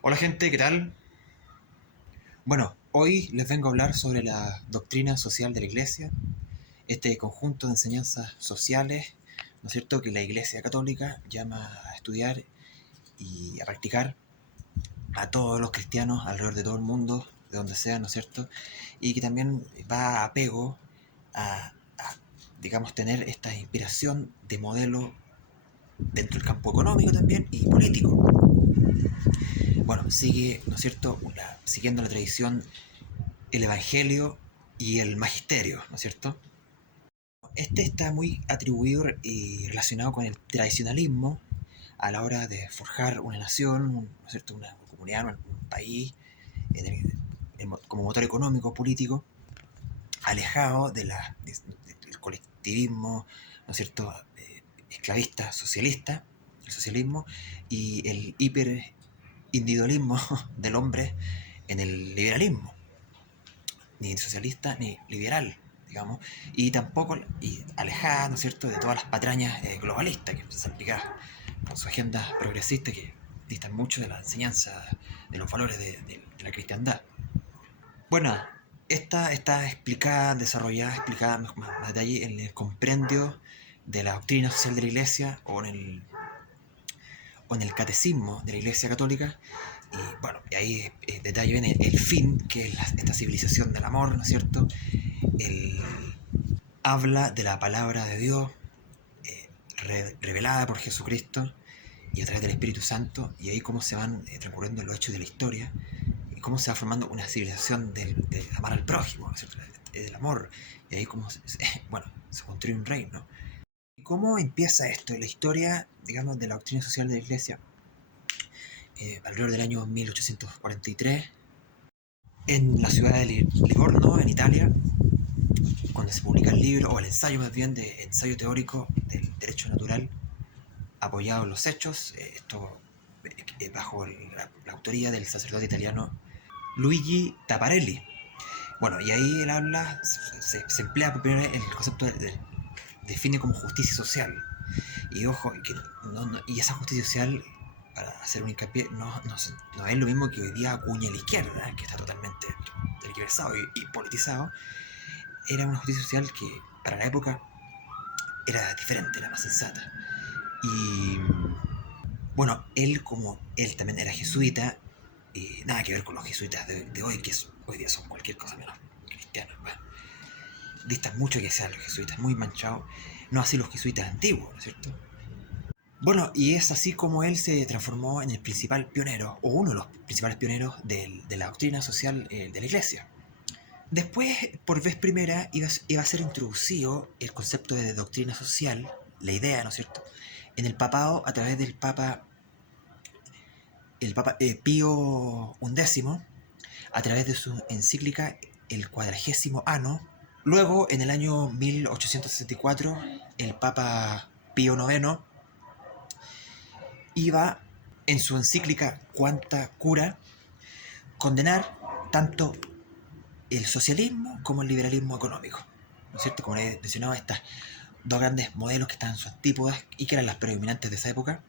Hola gente, ¿qué tal? Bueno, hoy les vengo a hablar sobre la doctrina social de la Iglesia, este conjunto de enseñanzas sociales, ¿no es cierto?, que la Iglesia Católica llama a estudiar y a practicar a todos los cristianos alrededor de todo el mundo, de donde sea, ¿no es cierto?, y que también va a apego a digamos, tener esta inspiración de modelo dentro del campo económico también y político. Bueno, sigue, ¿no es cierto?, siguiendo la tradición el Evangelio y el Magisterio, ¿no es cierto? Este está muy atribuido y relacionado con el tradicionalismo a la hora de forjar una nación, ¿no es cierto?, una comunidad, un país, como motor económico, político, alejado del colectivismo, ¿no es cierto?, esclavista, socialista, el socialismo, y el hiperindividualismo del hombre en el liberalismo, ni socialista ni liberal, digamos, y tampoco y alejada, ¿no es cierto?, de todas las patrañas globalistas que se aplican con su agenda progresista que distan mucho de la enseñanza, de los valores de la cristiandad. Bueno, esta está explicada, desarrollada, explicada más detalle en el compendio de la doctrina social de la Iglesia o en el catecismo de la Iglesia Católica. Y bueno, y ahí detalle viene el fin, que es esta civilización del amor, ¿no es cierto? El, habla de la palabra de Dios revelada por Jesucristo y a través del Espíritu Santo, y ahí cómo se van transcurriendo los hechos de la historia y cómo se va formando una civilización del amar al prójimo, ¿no es cierto?, del amor, y ahí cómo bueno, se construye un reino. ¿Y cómo empieza esto? La historia, digamos, de la doctrina social de la Iglesia, alrededor del año 1843, en la ciudad de Livorno, en Italia, cuando se publica el libro, o el ensayo más bien, de ensayo teórico del derecho natural, apoyado en los hechos, esto bajo la autoría del sacerdote italiano Luigi Taparelli. Bueno, y ahí él habla, se emplea por primera vez el concepto define como justicia social. Y ojo, y esa justicia social, para hacer un hincapié, no es lo mismo que hoy día acuña la izquierda, que está totalmente tergiversado y politizado. Era una justicia social que para la época era diferente, era más sensata. Y bueno, él, como él también era jesuita, nada que ver con los jesuitas de hoy, que hoy día son cualquier cosa menos cristianos. Bueno, distan mucho que sean los jesuitas, muy manchados. No así los jesuitas antiguos, ¿no es cierto? Bueno, y es así como él se transformó en el principal pionero, o uno de los principales pioneros de la doctrina social de la Iglesia. Después, por vez primera, iba a ser introducido el concepto de doctrina social, la idea, ¿no es cierto?, en el papado a través del Papa Pío XI, a través de su encíclica el Cuadragésimo Ano. Luego, en el año 1864, el Papa Pío IX iba, en su encíclica Quanta Cura, condenar tanto el socialismo como el liberalismo económico. ¿No es cierto? Como les mencionaba, estas dos grandes modelos que estaban en sus antípodas y que eran las predominantes de esa época.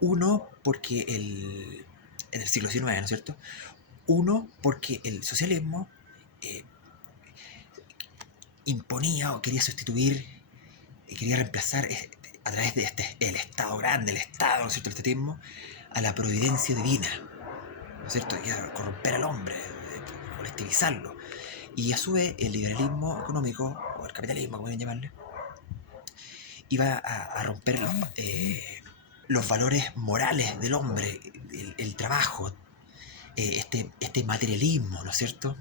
Uno, porque en el siglo XIX, ¿no es cierto? Uno, porque el socialismo eh, imponía o quería sustituir, quería reemplazar a través de el Estado grande, el Estado, ¿no es cierto?, el estatismo, a la providencia divina, ¿no es cierto?, y a corromper al hombre, colectivizarlo. Y a su vez, el liberalismo económico, o el capitalismo, como quieren llamarle, iba a romper los valores morales del hombre, el trabajo, este materialismo, ¿no es cierto?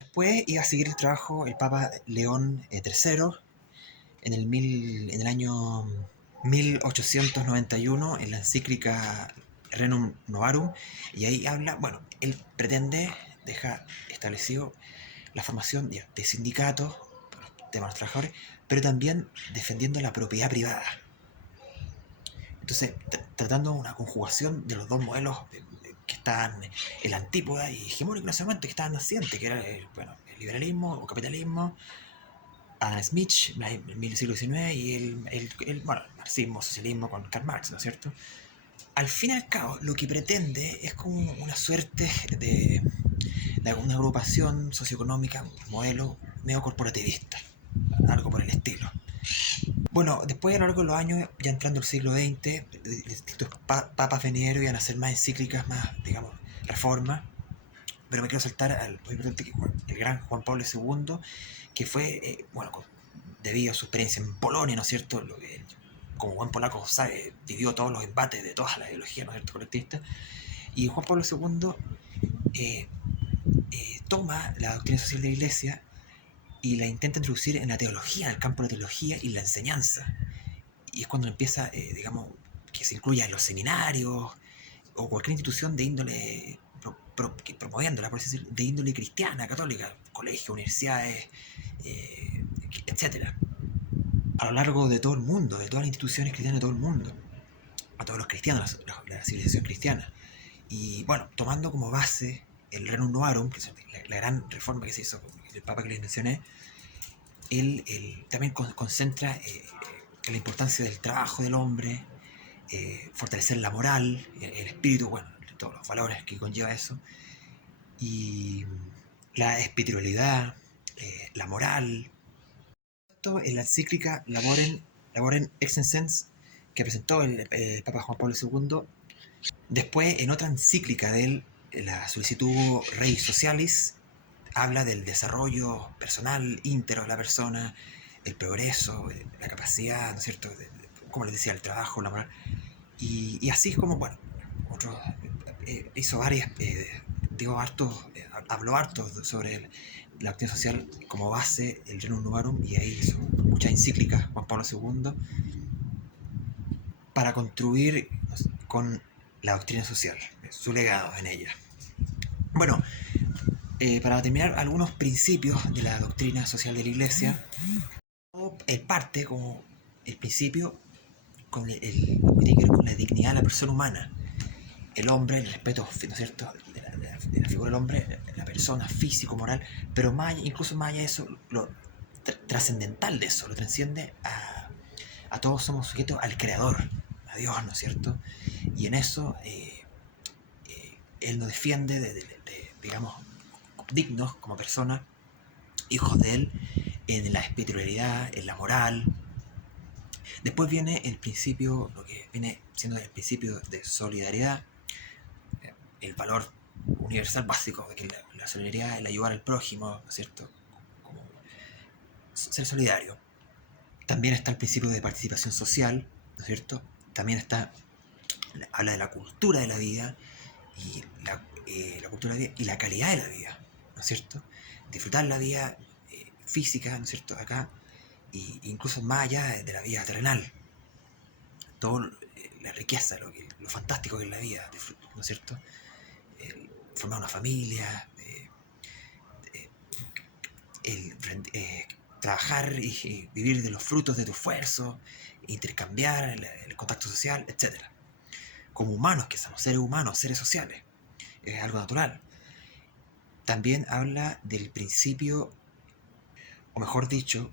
Después iba a seguir el trabajo el Papa León III en el año 1891 en la encíclica Renum Novarum, y ahí habla, bueno, él pretende, deja establecido la formación de sindicatos de los trabajadores, pero también defendiendo la propiedad privada. Entonces, tratando una conjugación de los dos modelos que estaban en la antípoda y hegemónico en ese momento, que estaban nacientes, que era bueno, el liberalismo o capitalismo, Adam Smith en el siglo XIX y bueno, el marxismo, socialismo con Karl Marx, ¿no es cierto? al fin y al cabo, lo que pretende es como una suerte de una agrupación socioeconómica, un modelo neocorporativista, algo por el estilo. Bueno, después a lo largo de los años, ya entrando el siglo XX, distintos papas venieron y iban a hacer más encíclicas, más, digamos, reformas. Pero me quiero saltar al muy importante, el gran Juan Pablo II, que fue, bueno, debido a su experiencia en Polonia, ¿no es cierto? Lo que, como buen polaco sabe, vivió todos los embates de todas las ideologías, ¿no es cierto?, colectivistas. Y Juan Pablo II eh, toma la doctrina social de la Iglesia y la intenta introducir en la teología, en el campo de la teología y la enseñanza. Y es cuando empieza, digamos, que se incluya en los seminarios o cualquier institución de índole, promoviéndola, por así decirlo, de índole cristiana, católica, colegios, universidades, eh, etcétera, a lo largo de todo el mundo, de todas las instituciones cristianas de todo el mundo, a todos los cristianos, la civilización cristiana. Y bueno, tomando como base el Rerum Novarum, que es la gran reforma que se hizo con el Papa que les mencioné, él también concentra la importancia del trabajo del hombre, fortalecer la moral, el espíritu, bueno, todos los valores que conlleva eso, y la espiritualidad, la moral. Esto en la encíclica Laborem Exercens que presentó el Papa Juan Pablo II. Después, en otra encíclica de él, la Solicitud Rei Socialis, habla del desarrollo personal, íntero de la persona, el progreso, la capacidad, ¿no es cierto?, como les decía, el trabajo, la moral. Y así es como, bueno, otro, hizo varias, digo, harto, habló harto sobre la acción social como base, el Rerum Novarum, y ahí hizo muchas encíclicas, Juan Pablo II, para construir con la doctrina social, su legado en ella. Bueno, para terminar, algunos principios de la doctrina social de la Iglesia, parte como el principio con lo que tiene que ver con la dignidad de la persona humana, el hombre, el respeto, ¿no es cierto?, de la figura del hombre, la persona, físico, moral, pero más, incluso más allá de eso, lo trascendental de eso, lo transciende a todos somos sujetos al Creador, a Dios, ¿no es cierto? Y en eso Él nos defiende digamos, dignos como personas, hijos de Él, en la espiritualidad, en la moral. Después viene el principio, lo que viene siendo el principio de solidaridad, el valor universal básico de que la solidaridad, el ayudar al prójimo, ¿no es cierto? Como ser solidario. También está el principio de participación social, ¿no es cierto? También habla de la cultura de la vida y la cultura de la vida y la calidad de la vida, ¿no es cierto? Disfrutar la vida física, ¿no es cierto? Acá, e incluso más allá de la vida terrenal. Todo la riqueza, lo fantástico que es la vida, ¿no es cierto? Formar una familia, el trabajar y vivir de los frutos de tu esfuerzo, intercambiar el contacto social, etcétera. Como humanos que somos, seres humanos, seres sociales, es algo natural. También habla del principio, o mejor dicho,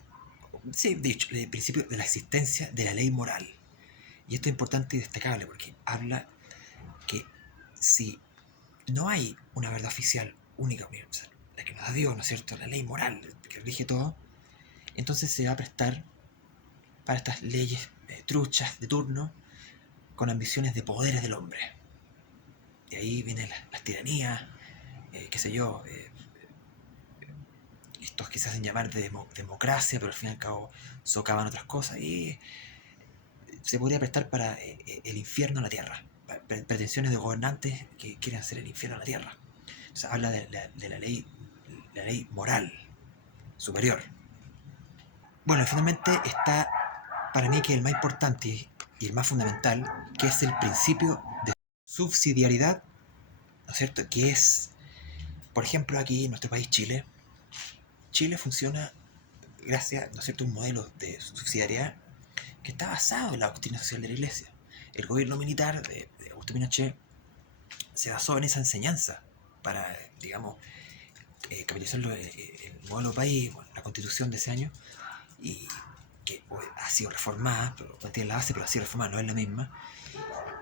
el principio de la existencia de la ley moral. Y esto es importante y destacable porque habla que si no hay una verdad oficial, única, universal, la que nos da Dios, ¿no es cierto?, la ley moral que rige todo, entonces se va a prestar para estas leyes truchas de turno con ambiciones de poderes del hombre. Y ahí vienen las tiranías, qué sé yo, estos que se hacen llamar de democracia, pero al fin y al cabo socavan otras cosas y se podría prestar para el infierno en la tierra, pretensiones de gobernantes que quieren hacer el infierno en la tierra. O sea, habla de la ley moral superior. Bueno, finalmente está para mí que el más importante y el más fundamental, que es el principio de subsidiariedad, ¿no es cierto? Que es, por ejemplo, aquí en nuestro país Chile, Chile funciona gracias, ¿no es cierto?, a un modelo de subsidiariedad que está basado en la doctrina social de la Iglesia. El gobierno militar de Augusto Pinochet se basó en esa enseñanza para, digamos, capitalizarlo el modelo país, bueno, la constitución de ese año, y que ha sido reformada, pero mantiene la base, pero ha sido reformada, no es la misma.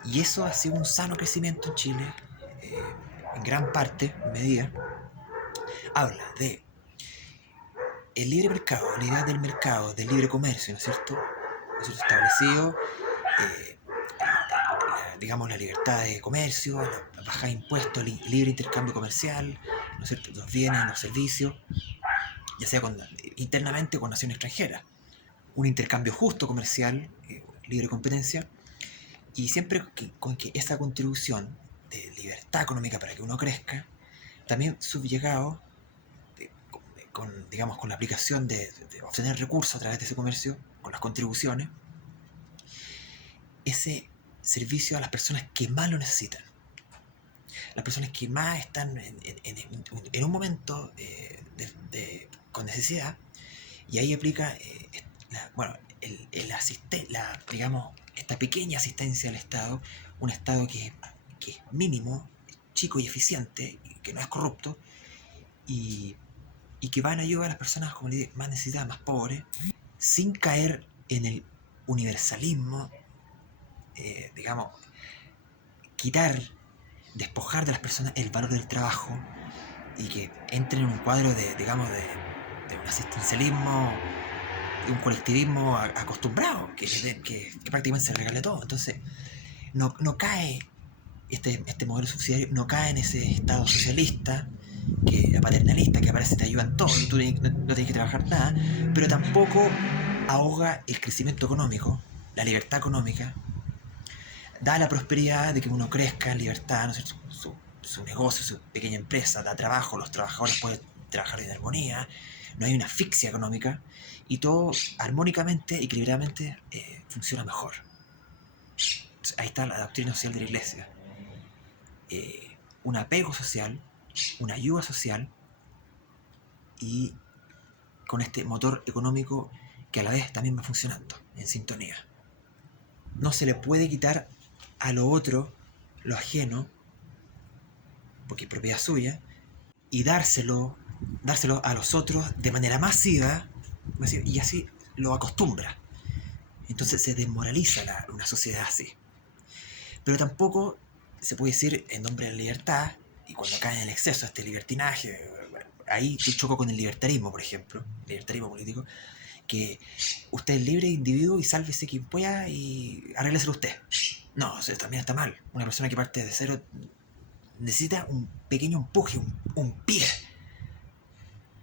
Y eso ha sido un sano crecimiento en Chile, eh, en gran parte, en medida. Habla de el libre mercado, la idea del mercado, del libre comercio, ¿no es cierto? ¿No es cierto? Establecido, eh, digamos, la libertad de comercio, la baja de impuestos, el libre intercambio comercial, ¿no es cierto? Los bienes, los servicios, ya sea internamente con naciones extranjeras. Un intercambio justo comercial, libre competencia, y siempre con que esa contribución de libertad económica para que uno crezca, también subyugado digamos, con la aplicación de obtener recursos a través de ese comercio, con las contribuciones, ese servicio a las personas que más lo necesitan, las personas que más están en un momento con necesidad, y ahí aplica, bueno, digamos, esta pequeña asistencia al Estado, un Estado que es mínimo, chico y eficiente, que no es corrupto, y, y que van a ayudar a las personas como más necesitadas, más pobres, sin caer en el universalismo, digamos, quitar, despojar de las personas el valor del trabajo y que entren en un cuadro de, digamos, de un asistencialismo, de un colectivismo acostumbrado, que prácticamente se regala todo. Entonces, no cae este modelo subsidiario, no cae en ese estado socialista, paternalista, que aparece te ayudan todo, tú no tienes que trabajar nada, pero tampoco ahoga el crecimiento económico, la libertad económica, da la prosperidad de que uno crezca en libertad, ¿no? Su negocio, su pequeña empresa, da trabajo, los trabajadores pueden trabajar en armonía, no hay una asfixia económica y todo armónicamente, equilibradamente funciona mejor. Entonces, ahí está la doctrina social de la Iglesia. Un apego social, una ayuda social y con este motor económico que a la vez también va funcionando en sintonía. No se le puede quitar a lo otro, lo ajeno, porque es propiedad suya, y dárselo a los otros de manera masiva, y así lo acostumbra. Entonces se desmoraliza una sociedad así. Pero tampoco se puede decir en nombre de la libertad, y cuando cae en el exceso este libertinaje, ahí yo choco con el libertarismo, por ejemplo, el libertarismo político, que usted es libre individuo y sálvese quien pueda y arrégleselo usted. No, eso también está mal. Una persona que parte de cero necesita un pequeño empuje, un pie.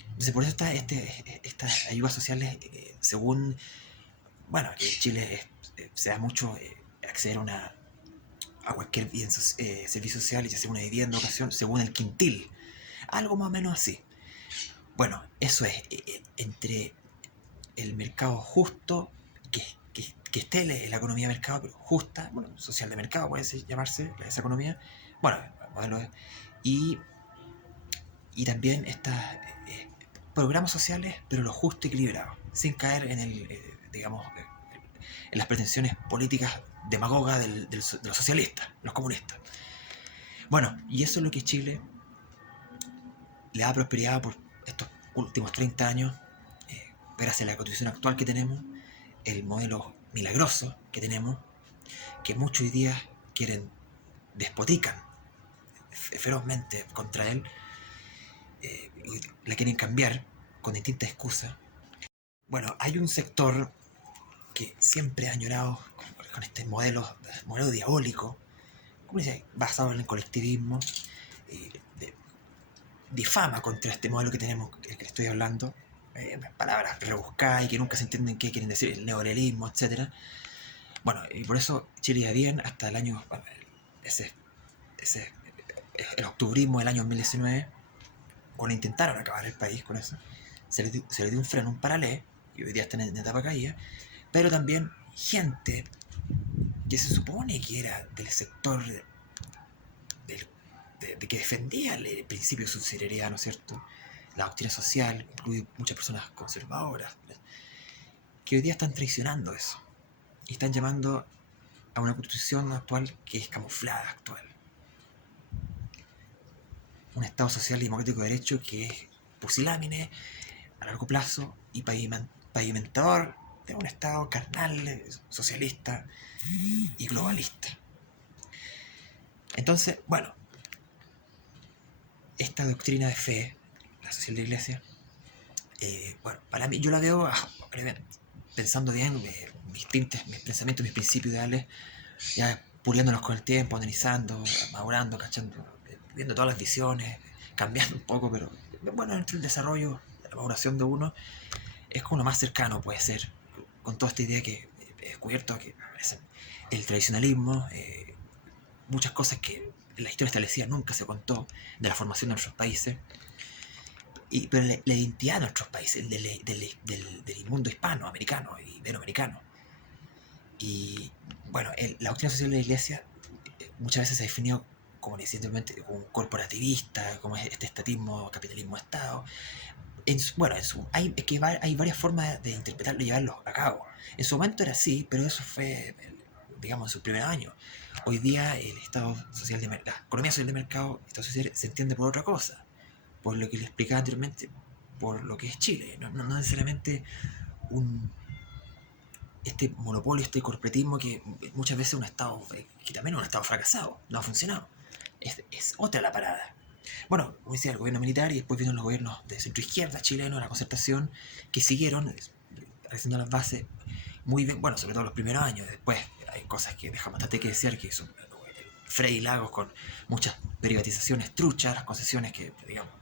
Entonces por eso está estas ayudas sociales, según, bueno, que en Chile se da mucho acceder a cualquier bien, servicio social, y ya sea una vivienda, ocasión, según el quintil. Algo más o menos así. Bueno, eso es, entre el mercado justo, que esté la economía de mercado, pero justa, bueno, social de mercado puede llamarse esa economía, bueno, modelo, y, y también estos programas sociales, pero lo justo y equilibrado, sin caer en digamos, en las pretensiones políticas demagogas de los socialistas, los comunistas. Bueno, y eso es lo que Chile le da prosperidad por estos últimos 30 años, gracias a la constitución actual que tenemos, el modelo milagroso que tenemos, que muchos hoy día quieren, despotican ferozmente contra él, y la quieren cambiar con distintas excusas. Bueno, hay un sector que siempre ha añorado con este modelo diabólico, ¿cómo dice? Basado en el colectivismo, de, difama contra este modelo que tenemos, el que estoy hablando, palabras rebuscadas y que nunca se entienden qué quieren decir, el neoliberalismo, etc. Bueno, y por eso Chile iba bien hasta el año, bueno, ese, el octubrismo del año 2019, cuando intentaron acabar el país con eso, se le dio un freno, un paralé, y hoy día están en etapa caída, pero también gente que se supone que era del sector de que defendía el principio de subsidiariedad, ¿no es cierto? La doctrina social, incluye muchas personas conservadoras, que hoy día están traicionando eso y están llamando a una constitución actual que es camuflada actual. Un Estado social y democrático de derecho que es pusilánime a largo plazo y pavimentador de un Estado carnal, socialista y globalista. Entonces, bueno, esta doctrina de fe, la social de la iglesia, bueno, para mí, yo la veo, pensando bien, mis pensamientos, mis principios ideales, ya puliéndolos con el tiempo, analizando, madurando, cachando, viendo todas las visiones, cambiando un poco, pero bueno, entre el desarrollo, la maduración de uno, es como lo más cercano puede ser, con toda esta idea que he descubierto, que es el tradicionalismo, muchas cosas que en la historia establecida nunca se contó, de la formación de nuestros países, pero la identidad de nuestros países, del mundo hispano, americano, iberoamericano. Y bueno, la doctrina social de la iglesia muchas veces se ha definido como recientemente como un corporativista, como este estatismo, capitalismo, Estado. Bueno, es que hay varias formas de interpretarlo y llevarlo a cabo. En su momento era así, pero eso fue, digamos, en sus primeros años. Hoy día el Estado social de la economía social de mercado, el Estado social se entiende por otra cosa, por lo que le explicaba anteriormente, por lo que es Chile, no necesariamente un, este monopolio, este corporatismo que muchas veces un Estado, que también es un Estado fracasado, no ha funcionado. Es otra la parada. Bueno, como decía, el gobierno militar y después vino los gobiernos de centro izquierda chileno, la concertación, que siguieron haciendo las bases muy bien, bueno, sobre todo los primeros años. Después hay cosas que dejan bastante que desear, que son Frei y Lagos con muchas privatizaciones truchas, las concesiones que, digamos,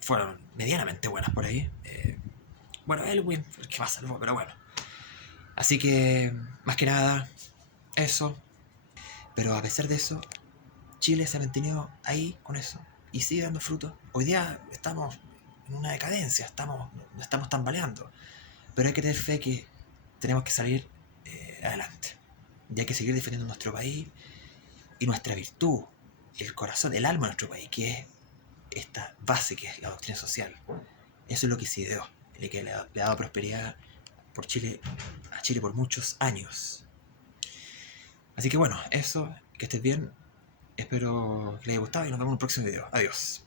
fueron medianamente buenas por ahí. Bueno, Elwin fue el que más salvó, pero bueno. Así que, más que nada, eso. Pero a pesar de eso, Chile se ha mantenido ahí con eso y sigue dando frutos. Hoy día estamos en una decadencia, estamos tambaleando, pero hay que tener fe que tenemos que salir adelante. Y hay que seguir defendiendo nuestro país y nuestra virtud, el corazón, el alma de nuestro país, que es esta base que es la doctrina social. Eso es lo que se ideó, lo que le ha dado prosperidad por Chile, a Chile por muchos años. Así que bueno, eso, que estés bien, espero que les haya gustado y nos vemos en un próximo video. Adiós.